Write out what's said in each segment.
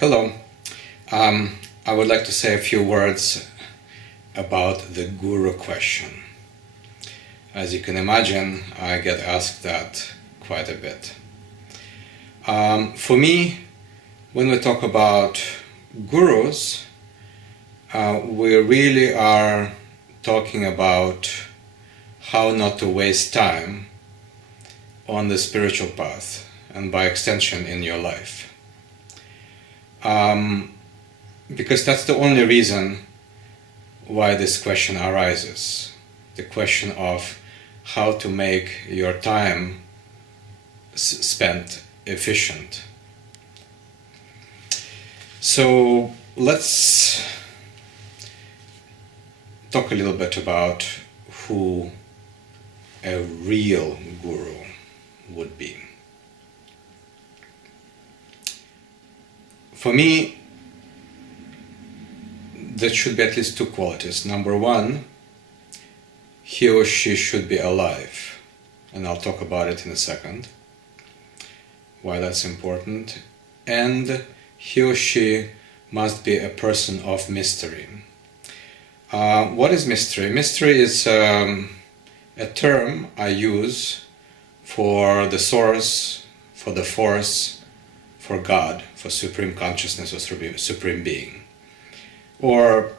Hello. I would like to say a few words about the guru question. As you can imagine, I get asked that quite a bit. For me, when we talk about gurus, we really are talking about how not to waste time on the spiritual path and by extension in your life. Because that's the only reason why this question arises. The question of how to make your time spent efficient. So let's talk a little bit about who a real guru would be. For me, there should be at least two qualities. Number one, he or she should be alive, and I'll talk about it in a second, why that's important. And he or she must be a person of mystery. What is mystery? Mystery is a term I use for the source, for the force, for God, for supreme consciousness or supreme being, or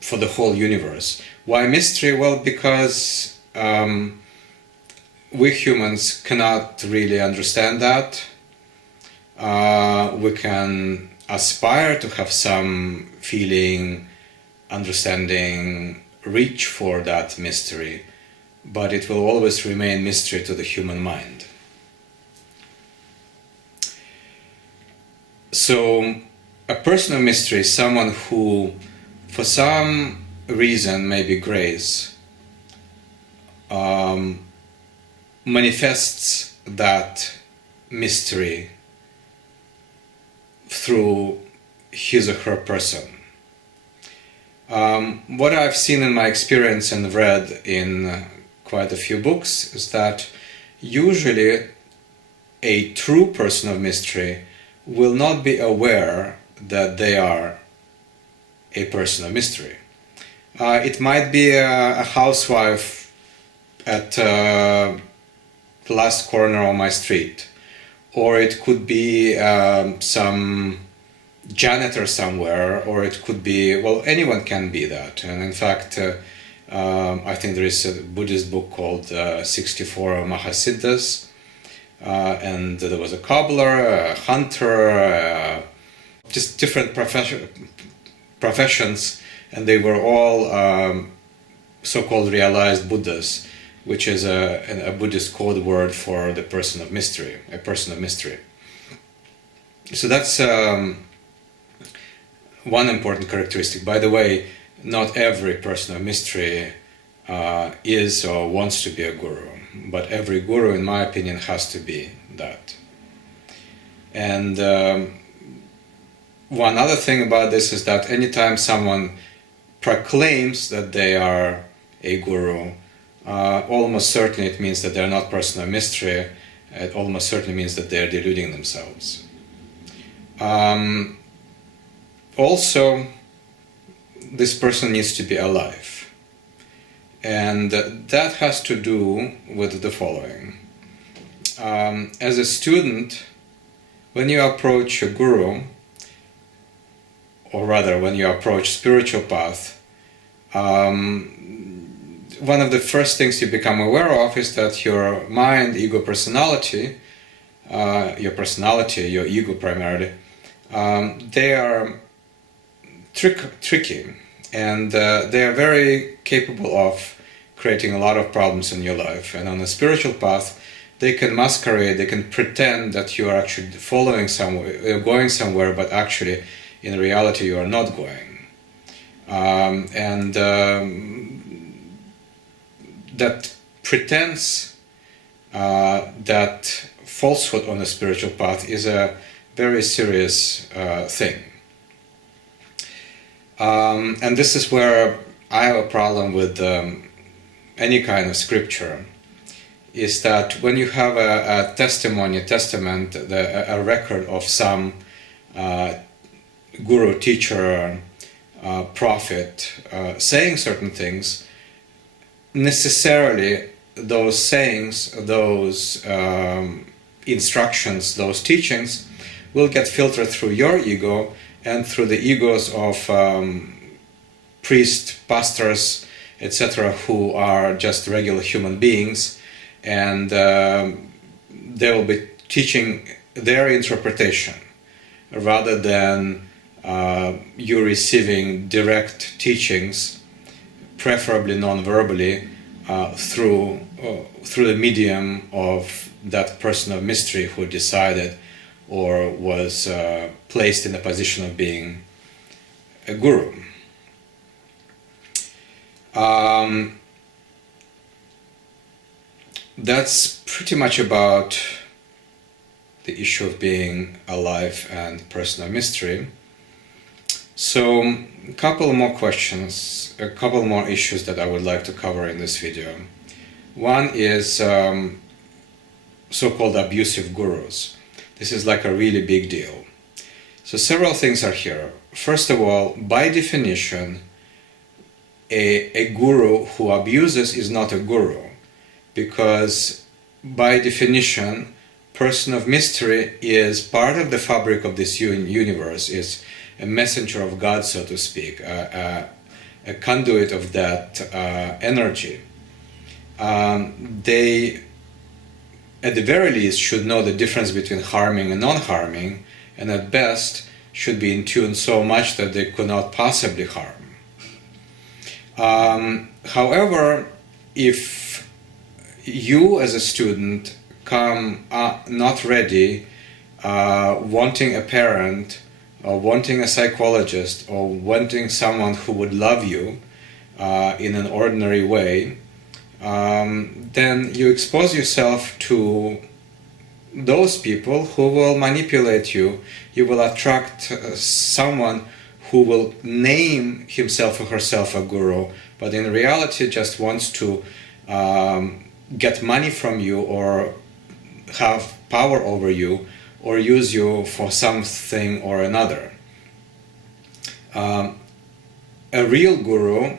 for the whole universe. Why mystery? Well, because we humans cannot really understand that. We can aspire to have some feeling, understanding, reach for that mystery, but it will always remain mystery to the human mind. So a person of mystery is someone who, for some reason, maybe grace, manifests that mystery through his or her person. What I've seen in my experience and read in quite a few books is that usually a true person of mystery will not be aware that they are a person of mystery. It might be a housewife at the last corner on my street, or it could be some janitor somewhere, or it could be, well, anyone can be that. And in fact, I think there is a Buddhist book called 64 Mahasiddhas, and there was a cobbler, a hunter, just different professions, and they were all so-called realized Buddhas, which is a Buddhist code word for the person of mystery, a person of mystery. So that's one important characteristic. By the way, not every person of mystery is or wants to be a guru, but every guru, in my opinion, has to be that. And one other thing about this is that anytime someone proclaims that they are a guru, almost certainly it means that they're not person of mystery. It almost certainly means that they're deluding themselves. Also, this person needs to be alive. And that has to do with the following. As a student, when you approach a guru, or rather when you approach spiritual path, one of the first things you become aware of is that your mind, ego, personality, your ego primarily, they are tricky, and they are very capable of creating a lot of problems in your life. And on a spiritual path, they can masquerade, they can pretend that you are actually following somewhere, you're going somewhere, but actually in reality you are not going. That pretense, that falsehood on the spiritual path is a very serious thing. And this is where I have a problem with any kind of scripture, is that when you have a testimony, a testament, a record of some guru, teacher, prophet saying certain things, necessarily those sayings, those instructions, those teachings will get filtered through your ego and through the egos of priests, pastors, etc., who are just regular human beings, and they will be teaching their interpretation rather than you receiving direct teachings, preferably non-verbally, through the medium of that person of mystery who decided or was placed in a position of being a guru. That's pretty much about the issue of being alive and person of mystery. So, a couple more questions, a couple more issues that I would like to cover in this video. One is so-called abusive gurus. This is like a really big deal. So several things are here. First of all, by definition, a guru who abuses is not a guru, because by definition, person of mystery is part of the fabric of this universe, is a messenger of God, so to speak, a conduit of that energy. They, at the very least, should know the difference between harming and non-harming, and at best should be in tune so much that they could not possibly harm. However, if you as a student come not ready, wanting a parent, or wanting a psychologist, or wanting someone who would love you in an ordinary way, then you expose yourself to those people who will manipulate you. You will attract someone who will name himself or herself a guru, but in reality just wants to get money from you or have power over you or use you for something or another. A real guru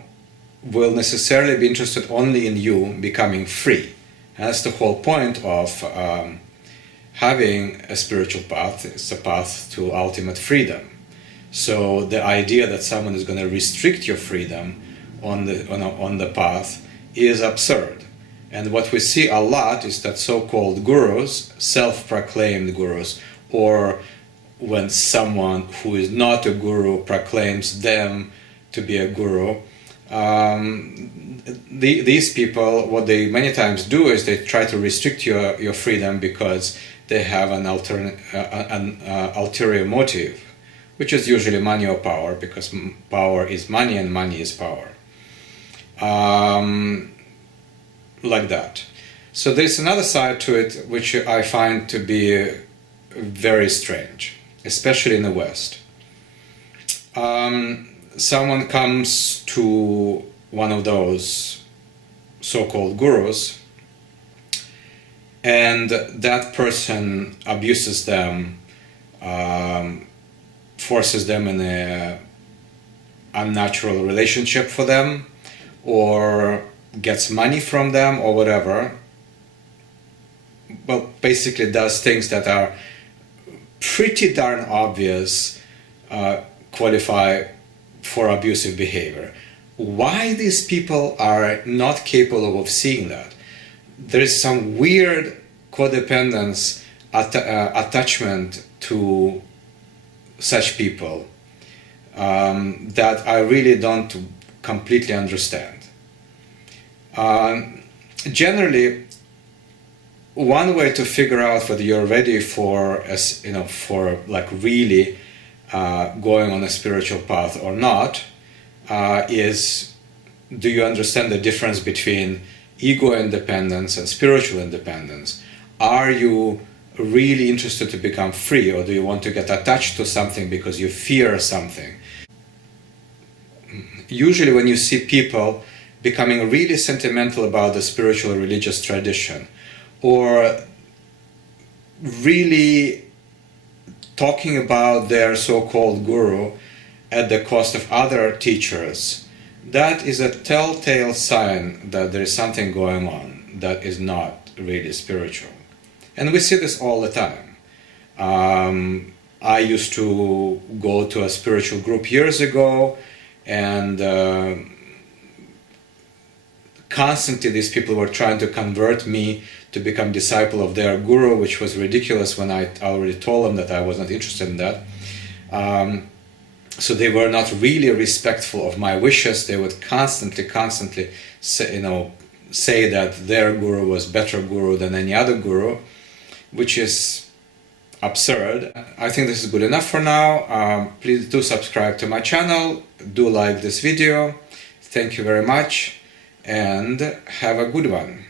will necessarily be interested only in you becoming free. And that's the whole point of having a spiritual path. It's a path to ultimate freedom. So the idea that someone is going to restrict your freedom on the path is absurd. And what we see a lot is that so-called gurus, self-proclaimed gurus, or when someone who is not a guru proclaims them to be a guru, these people, what they many times do is they try to restrict your freedom because they have an ulterior motive, which is usually money or power, because power is money and money is power. Like that. So there's another side to it which I find to be very strange, especially in the West. Someone comes to one of those so-called gurus, and that person abuses them, forces them in an unnatural relationship for them, or gets money from them, or whatever. Well, basically does things that are pretty darn obvious, qualify for abusive behavior. Why these people are not capable of seeing that? There is some weird codependence, attachment to such people that I really don't completely understand. Generally, one way to figure out whether you're ready for, for like really going on a spiritual path or not, is, do you understand the difference between ego independence and spiritual independence? Are you really interested to become free, or do you want to get attached to something because you fear something? Usually when you see people becoming really sentimental about the spiritual religious tradition, or really talking about their so-called guru at the cost of other teachers, that is a telltale sign that there is something going on that is not really spiritual. And we see this all the time. I used to go to a spiritual group years ago, and constantly these people were trying to convert me to become disciple of their guru, which was ridiculous when I already told them that I was not interested in that. So they were not really respectful of my wishes. They would constantly say that their guru was better guru than any other guru, which is absurd. I think this is good enough for now. Please do subscribe to my channel, do like this video. Thank you very much, and have a good one.